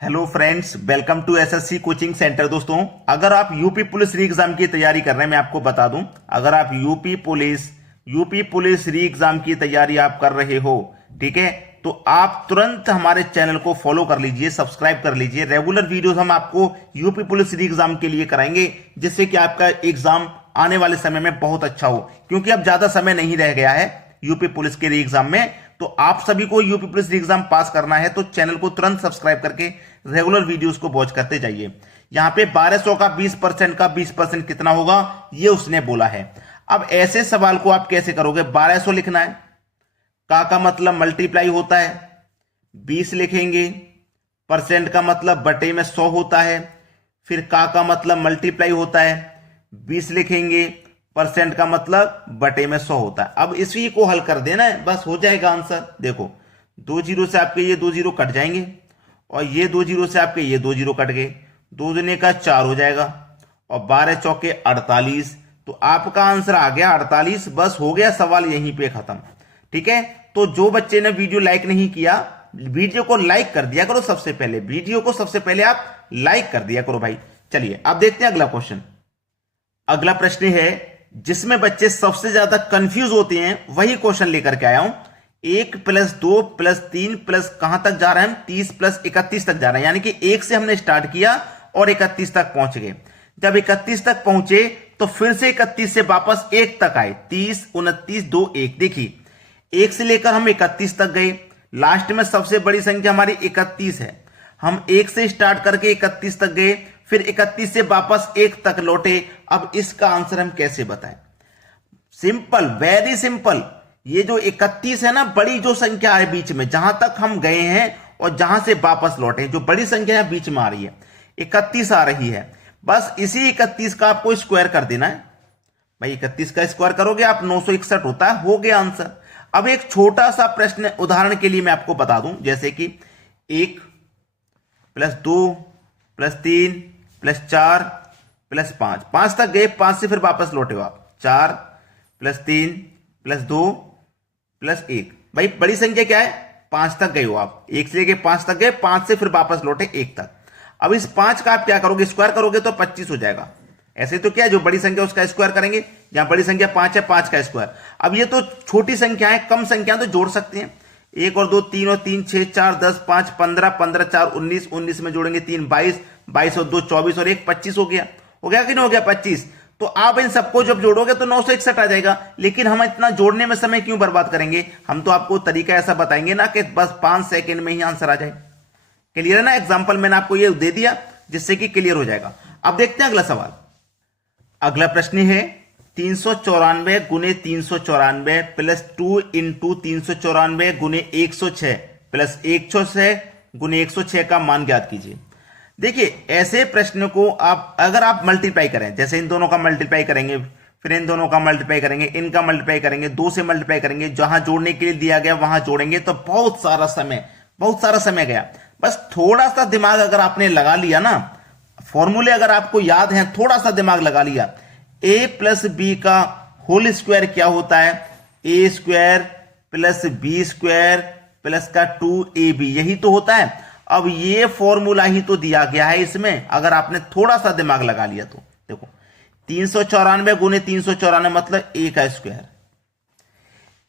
Hello friends, welcome to SSC coaching centre. दोस्तों, अगर आप यूपी पुलिस री एग्जाम की तैयारी कर रहे हैं, मैं आपको बता दूं, अगर आप यूपी पुलिस री एग्जाम की तैयारी आप कर रहे हो, ठीक है, तो आप तुरंत हमारे चैनल को फॉलो कर लीजिए, सब्सक्राइब कर लीजिए। रेगुलर वीडियोस हम आपको यूपी पुलिस री एग्जाम के लिए कराएंगे, जिससे कि आपका एग्जाम आने वाले समय में बहुत अच्छा हो, क्योंकि अब ज्यादा समय नहीं रह गया है यूपी पुलिस के री एग्जाम में। तो आप सभी को यूपी पुलिस एग्जाम पास करना है, तो चैनल को तुरंत सब्सक्राइब करके रेगुलर वीडियोस को वॉच करते जाइए। यहां पे 1200 का 20% का 20% कितना होगा, ये उसने बोला है। अब ऐसे सवाल को आप कैसे करोगे? 1200 लिखना है, का मतलब मल्टीप्लाई होता है, 20 लिखेंगे, परसेंट का मतलब बटे में 100 होता है, फिर का मतलब मल्टीप्लाई होता है, 20 लिखेंगे, परसेंट का मतलब बटे में 100 होता है। अब इसी को हल कर देना है, बस हो जाएगा आंसर। देखो, 2 जीरो से आपके ये 2 जीरो कट जाएंगे, और ये 2 जीरो से आपके ये 2 जीरो कट गए, 2 दूने का 4 हो जाएगा, और 12 चौके 48। तो आपका आंसर आ गया 48। बस हो गया, सवाल यहीं पे खत्म। ठीक है, तो जो बच्चे ने वीडियो लाइक नहीं किया, वीडियो को लाइक कर दिया करो। सबसे पहले वीडियो को सबसे पहले आप लाइक कर दिया करो भाई। चलिए अब देखते हैं अगला क्वेश्चन। अगला प्रश्न है जिसमें बच्चे सबसे ज्यादा कंफ्यूज होते हैं, वही क्वेश्चन लेकर के आया हूं। 1 + 2 + 3 प्लस कहां तक जा रहे हैं हम? 30 + 31 तक जा रहे हैं, यानी कि 1 से हमने स्टार्ट किया और 31 तक पहुंच गए। जब 31 तक पहुंचे तो फिर से 31 से वापस 1 तक आए, 30 29 2 1। देखिए, 1 से लेकर हम 31 तक गए, लास्ट में सबसे बड़ी संख्या हमारी 31 है। हम 1 से स्टार्ट करके 31 तक गए, फिर 31 से वापस 1 तक लौटे। अब इसका आंसर हम कैसे बताएं? Simple, very simple. ये जो 31 है ना, बड़ी जो संख्या है बीच में, जहां तक हम गए हैं और जहां से वापस लौटे, जो बड़ी संख्या है बीच में आ रही है, 31 आ रही है। बस इसी 31 का आपको स्क्वायर कर देना है भाई। 31 का स्क्वायर करोगे आप 961 होता है, हो गया आंसर। अब एक छोटा सा प्रश्न उदाहरण के लिए मैं आपको बता दूं, जैसे कि 1 + 2 + 3 + 4 + 5, 5 तक गए, 5 से फिर वापस लौटे हो आप, 4 + 3 + 2 + 1। भाई बड़ी संख्या क्या है? 5 तक गए हो आप, 1 से लेके 5 तक गए, 5 से फिर वापस लौटे 1 तक। अब इस 5 का आप क्या करोगे? स्क्वायर करोगे तो 25 हो जाएगा। ऐसे तो क्या है, जो बड़ी संख्या उसका स्क्वायर करेंगे, जहां बड़ी संख्या 5 है 5 का स्क्वायर। अब ये तो छोटी संख्या है, कम संख्या तो जोड़ सकते हैं। 1 और 2 3 और 3 6 4 10 5 15 15 4 19 19 में जोड़ेंगे 3 22 22 और 2 24 और 1 25 हो गया। हो गया कि नहीं हो गया? 25। तो आप इन सबको जब जोड़ोगे तो 961 आ जाएगा। लेकिन हम इतना जोड़ने में समय क्यों बर्बाद करेंगे? हम तो आपको तरीका ऐसा बताएंगे ना कि बस 5 सेकंड में ही आंसर आ जाए। क्लियर है ना? एग्जांपल मैंने आपको ये दे दिया जिससे कि क्लियर हो जाएगा। अब देखते हैं अगला सवाल। अगला प्रश्न है 394 गुने 394 प्लस 2 इंटू 394 गुने 106 प्लस 106 गुने 106 का मान ज्ञात कीजिए। देखिए, ऐसे प्रश्न को आप अगर आप मल्टीप्लाई करें, जैसे इन दोनों का मल्टीप्लाई करेंगे, फिर इन दोनों का मल्टीप्लाई करेंगे, इनका मल्टीप्लाई करेंगे, 2 से मल्टीप्लाई करेंगे, जहां जोड़ने के लिए दिया गया वहां जोड़ेंगे, तो बहुत सारा समय गया। बस थोड़ा सा दिमाग अगर आपने लगा लिया ना, फॉर्मूले अगर आपको याद है, थोड़ा सा दिमाग लगा लिया, a + b का होल स्क्वायर क्या होता है? a² + b² प्लस का 2ab, यही तो होता है। अब ये फॉर्मूला ही तो दिया गया है इसमें, अगर आपने थोड़ा सा दिमाग लगा लिया तो। देखो, 394 गुने 394 मतलब a का स्क्वायर,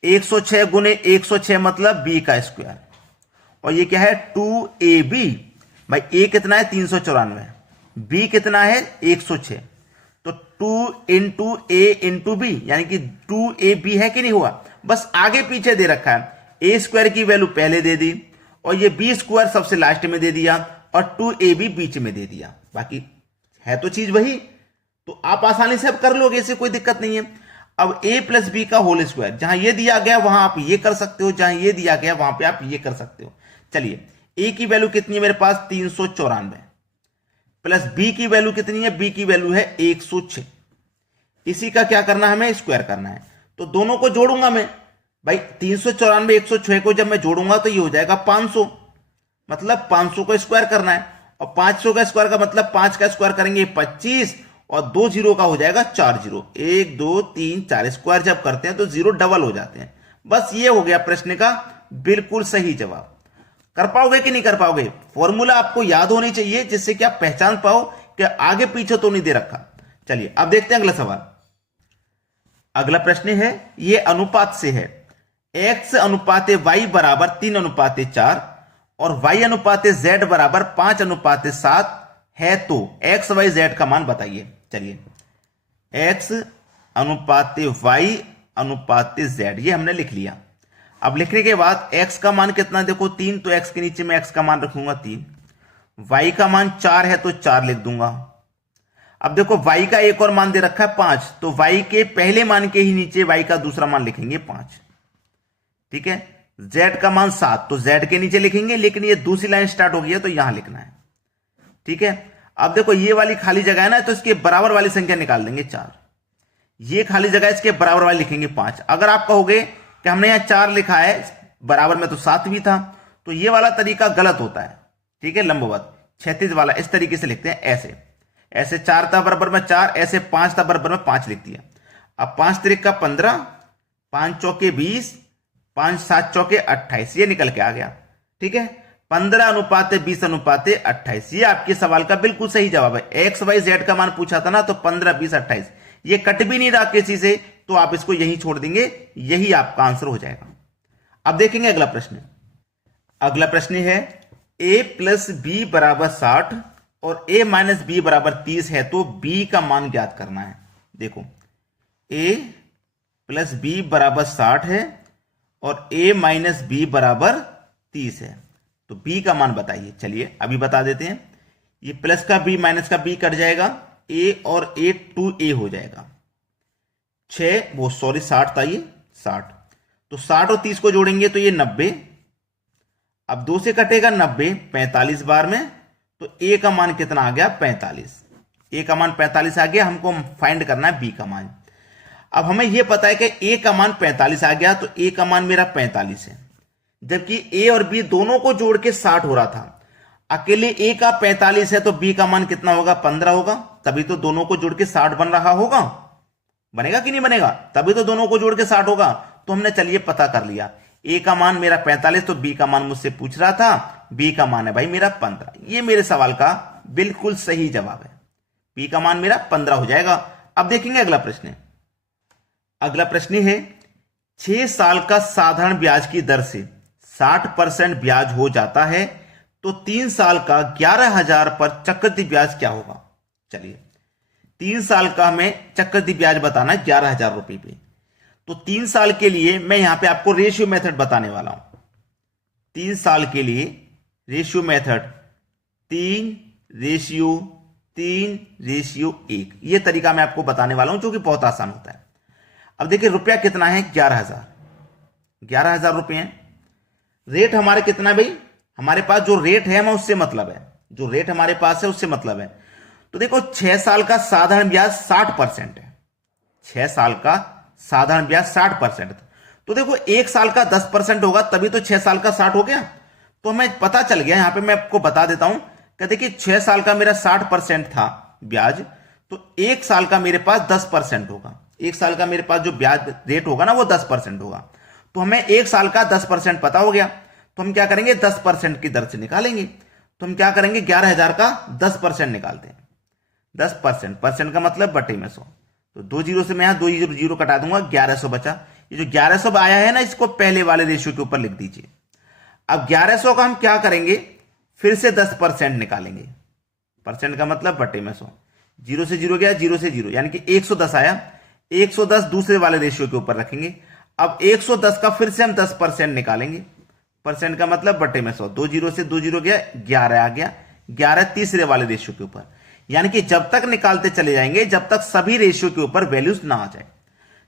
106 गुने 106 मतलब b का स्क्वायर, और ये क्या है? 2ab। भाई a कितना है? 394, b कितना है? 106। तो 2 इंटू a इंटू बी, यानी कि 2ab है कि नहीं हुआ? बस आगे पीछे दे रखा है, a² की वैल्यू पहले दे दी, और ये b² सबसे लास्ट में दे दिया, और 2ab बीच में दे दिया। बाकी है तो चीज वही, तो आप आसानी से अब कर लोगे, इससे कोई दिक्कत नहीं है। अब a + b का होल स्क्वायर, जहां ये दिया गया वहां आप ये कर सकते हो, जहां ये दिया गया वहां पे आप ये कर सकते हो। चलिए, a की वैल्यू कितनी है मेरे पास? 394, प्लस b की वैल्यू कितनी है? b की वैल्यू है 106। इसी का क्या करना है? हमें स्क्वायर करना है। तो दोनों को जोड़ूंगा मैं भाई, 394 106 को जब मैं जोड़ूंगा तो ये हो जाएगा 500, मतलब 500 को स्क्वायर करना है, और 500 का स्क्वायर का मतलब 5 का स्क्वायर करेंगे 25, और 2 जीरो का हो जाएगा 4 जीरो, 1 2 3 4 स्क्वायर जब करते हैं तो जीरो डबल हो जाते हैं। बस ये हो गया प्रश्न का बिल्कुल सही जवाब। कर पाओगे कि नहीं कर पाओगे? फॉर्मूला आपको याद होनी चाहिए जिससे कि आप पहचान पाओ कि आगे पीछे तो नहीं दे रखा। चलिए अब देखते हैं अगला सवाल। अगला प्रश्न है, ये अनुपात से है, x अनुपाते y बराबर 3:4 और y अनुपाते z बराबर 5:7 है, तो x y z का मान बताइए। चलिए x अनुपाते y अनुपाते z ये हमने लिख लिया। अब लिखने के बाद x का मान कितना, देखो 3, तो x के नीचे मैं x का मान रखूंगा 3, y का मान 4 है तो 4 लिख दूंगा। अब देखो y का एक और मान दे रखा है 5, तो y के पहले मान के ही नीचे y का दूसरा मान लिखेंगे 5। ठीक है, z का मान 7, तो z के नीचे लिखेंगे, लेकिन ये दूसरी लाइन स्टार्ट हो गई है तो यहां लिखना है। ठीक है, अब देखो ये वाली खाली जगह है ना, तो इसके बराबर वाली संख्या निकाल देंगे 4। ये खाली जगह इसके बराबर वाली लिखेंगे 5। अगर आप कहोगे कि हमने यहां 4 लिखा है, बराबर में तो 7 भी था, तो ये वाला तरीका गलत होता है। ठीक है, लंबवत क्षैतिज वाला इस तरीके से लिखते हैं, ऐसे 4 था बराबर में 4, ऐसे 5 था बराबर में 5 लिख दिया। अब 5 तिरिक का 15, 5 चौके 20, 5 7 चौके 28, ये निकल के आ गया। ठीक है, 15:20:28, ये आपके सवाल का बिल्कुल सही जवाब है। एक्स वाई जेड का मान पूछा था ना, तो 15, 20, 28 ये कट भी नहीं रहा किसी से, तो आप इसको यहीं छोड़ देंगे, यही आपका आंसर हो जाएगा। अब देखेंगे अगला प्रश्न। अगला प्रश्न है, a प्लस बी बराबर 60 और a माइनस बी बराबर 30 है, तो b का मान ज्ञात करना है। देखो a प्लस बी बराबर 60 है और a माइनस बी बराबर 30 है, तो b का मान बताइए। चलिए अभी बता देते हैं। ये प्लस का b माइनस का b कट जाएगा, a और a 2a हो जाएगा। 60 था ये 60, तो 60 और 30 को जोड़ेंगे तो ये 90। अब 2 से कटेगा 90 45 बार में, तो a का मान कितना आ गया 45। a का मान 45 आ गया, हमको फाइंड करना है b का मान। अब हमें यह पता है कि a का मान 45 आ गया, तो a का मान मेरा 45 है, जबकि a और b दोनों को जोड़ के 60 हो रहा था। अकेले a का 45 है तो b का मान कितना होगा 15 होगा, तभी तो दोनों को जोड़ के 60 बन रहा होगा। बनेगा कि नहीं बनेगा? तभी तो दोनों को जोड़ के 60 होगा। तो हमने चलिए पता कर लिया, a का मान मेरा 45, तो b का मान मुझसे पूछ रहा था, b का मान है भाई मेरा 15। ये मेरे सवाल का बिल्कुल सही जवाब है, b का मान मेरा 15 हो जाएगा। अब देखेंगे अगला प्रश्न। अगला प्रश्न है, 6 साल का साधारण ब्याज की दर से 60% ब्याज हो जाता है, तो 3 साल का 11,000 पर चक्रवृद्धि ब्याज क्या होगा? चलिए 3 साल का हमें चक्रवृद्धि ब्याज बताना है 11,000 रुपए पे, तो 3 साल के लिए मैं यहां पे आपको रेशियो मेथड बताने वाला हूं। 3 साल के लिए रेशियो मेथड 3:3:1, यह तरीका मैं आपको बताने वाला हूं, जो कि बहुत आसान होता है। अब देखिए रुपया कितना है 11,000 रुपए है। रेट हमारे कितना है भाई, हमारे पास जो रेट है हमें उससे मतलब है, जो रेट हमारे पास है उससे मतलब है। तो देखो 6 साल का साधारण ब्याज 60% है, 6 साल का साधारण ब्याज 60%, तो देखो 1 साल का 10% होगा, तभी तो 6 साल का 60 हो गया। तो हमें पता चल गया, यहां पे मैं आपको बता देता हूं कि देखिए 6 साल का मेरा 60% था ब्याज, तो 1 साल का मेरे पास 10% होगा। 1 साल का मेरे पास जो ब्याज रेट होगा ना वो 10% होगा, तो हमें 1 साल का 10% पता हो गया। तो हम क्या करेंगे 10% की दर से निकालेंगे। तो हम क्या करेंगे 11,000 का 10% निकालते हैं। 10% का मतलब बटे में 100, तो 2 जीरो से मैं यहां 2 जीरो कटा दूंगा, 1100 बचा। ये जो 1100 आया है ना, इसको पहले वाले रेशियो के ऊपर लिख दीजिए। अब 1100 का हम क्या करेंगे, फिर से 10% निकालेंगे। परसेंट का मतलब बटे में 100, 0 से 0 गया, 0 से 0 यानी कि 110 आया। 110 दूसरे वाले रेशियो के ऊपर रखेंगे। अब 110 का फिर से हम 10% निकालेंगे। परसेंट का मतलब बटे में 100, 2 जीरो से 2 जीरो गया, 11 आ गया। 11 तीसरे वाले रेशियो के ऊपर, यानी कि जब तक निकालते चले जाएंगे जब तक सभी रेशियो के ऊपर वैल्यूज ना आ जाए।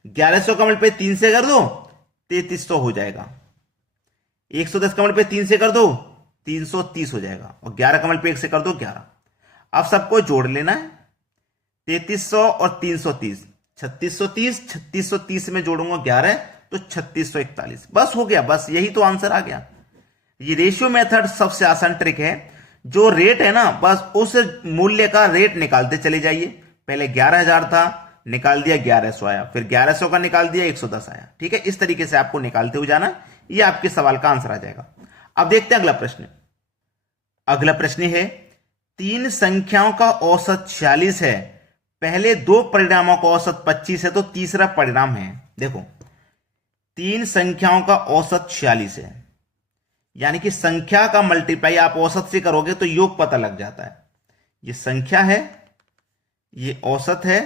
1100 का मल्टीप्लाई 3 से कर दो 3300 हो जाएगा। 110 का मल्टीप्लाई 3 से कर दो 330 हो जाएगा, और 11 का मल्टीप्लाई 1 से कर दो 11। अब सबको जोड़ लेना है, 3300 और 330, 3630, 3630 में जोड़ूंगा 11 तो 3641, बस हो गया, बस यही तो आंसर आ गया। ये रेशियो मेथड सबसे आसान ट्रिक है। जो रेट है ना, बस उस मूल्य का रेट निकालते चले जाइए। पहले 11,000 था, निकाल दिया 1100 आया, फिर 1100 का निकाल दिया 110 आया। ठीक है, इस तरीके से आपको निकालते हुए जाना, ये आपके सवाल का आंसर आ जाएगा। अब देखते हैं अगला प्रश्न। अगला प्रश्न है, 3 संख्याओं का औसत 46 है, पहले 2 परिणामों का औसत 25 है, तो तीसरा परिणाम है। देखो 3 संख्याओं का औसत 46 है, यानी कि संख्या का मल्टीप्लाई आप औसत से करोगे तो योग पता लग जाता है। ये संख्या है, ये औसत है,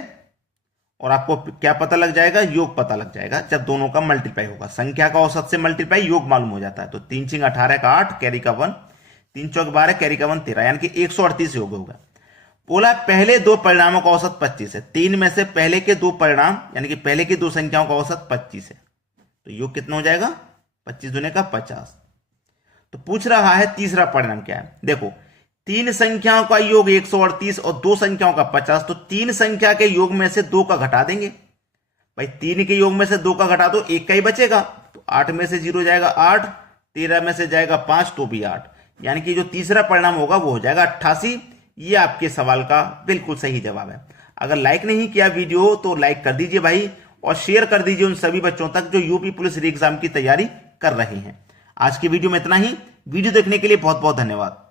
और आपको क्या पता लग जाएगा, योग पता लग जाएगा जब दोनों का मल्टीप्लाई होगा। संख्या का औसत से मल्टीप्लाई योग मालूम हो जाता है। तो 3 6 18 का 8, कैरी का 1, 3 चौक 12, कैरी का 1 13, यानी कि 138 योग होगा। बोला पहले 2 परिणामों का औसत 25 है, 3 में से पहले के 2 परिणाम यानी कि पहले की 2 संख्याओं का औसत 25 है, तो योग कितना हो जाएगा, 25 दूने का 50। तो पूछ रहा है तीसरा परिणाम क्या है। देखो 3 संख्याओं का योग 138 और 2 संख्याओं का 50, तो 3 संख्या के योग में से 2 का घटा देंगे। भाई 3 के योग में से 2 का घटा दो, 1 का ही बचेगा, तो 8 में से 0 जाएगा 8, 13 में से जाएगा 5, तो भी 8, यानी कि जो तीसरा परिणाम होगा वो हो जाएगा 88। ये आपके सवाल का बिल्कुल सही जवाब है। अगर लाइक नहीं किया वीडियो तो लाइक कर दीजिए भाई, और शेयर कर दीजिए उन सभी बच्चों तक जो यूपी पुलिस री एग्जाम की तैयारी कर रहे हैं। आज की वीडियो में इतना ही। वीडियो देखने के लिए बहुत बहुत धन्यवाद।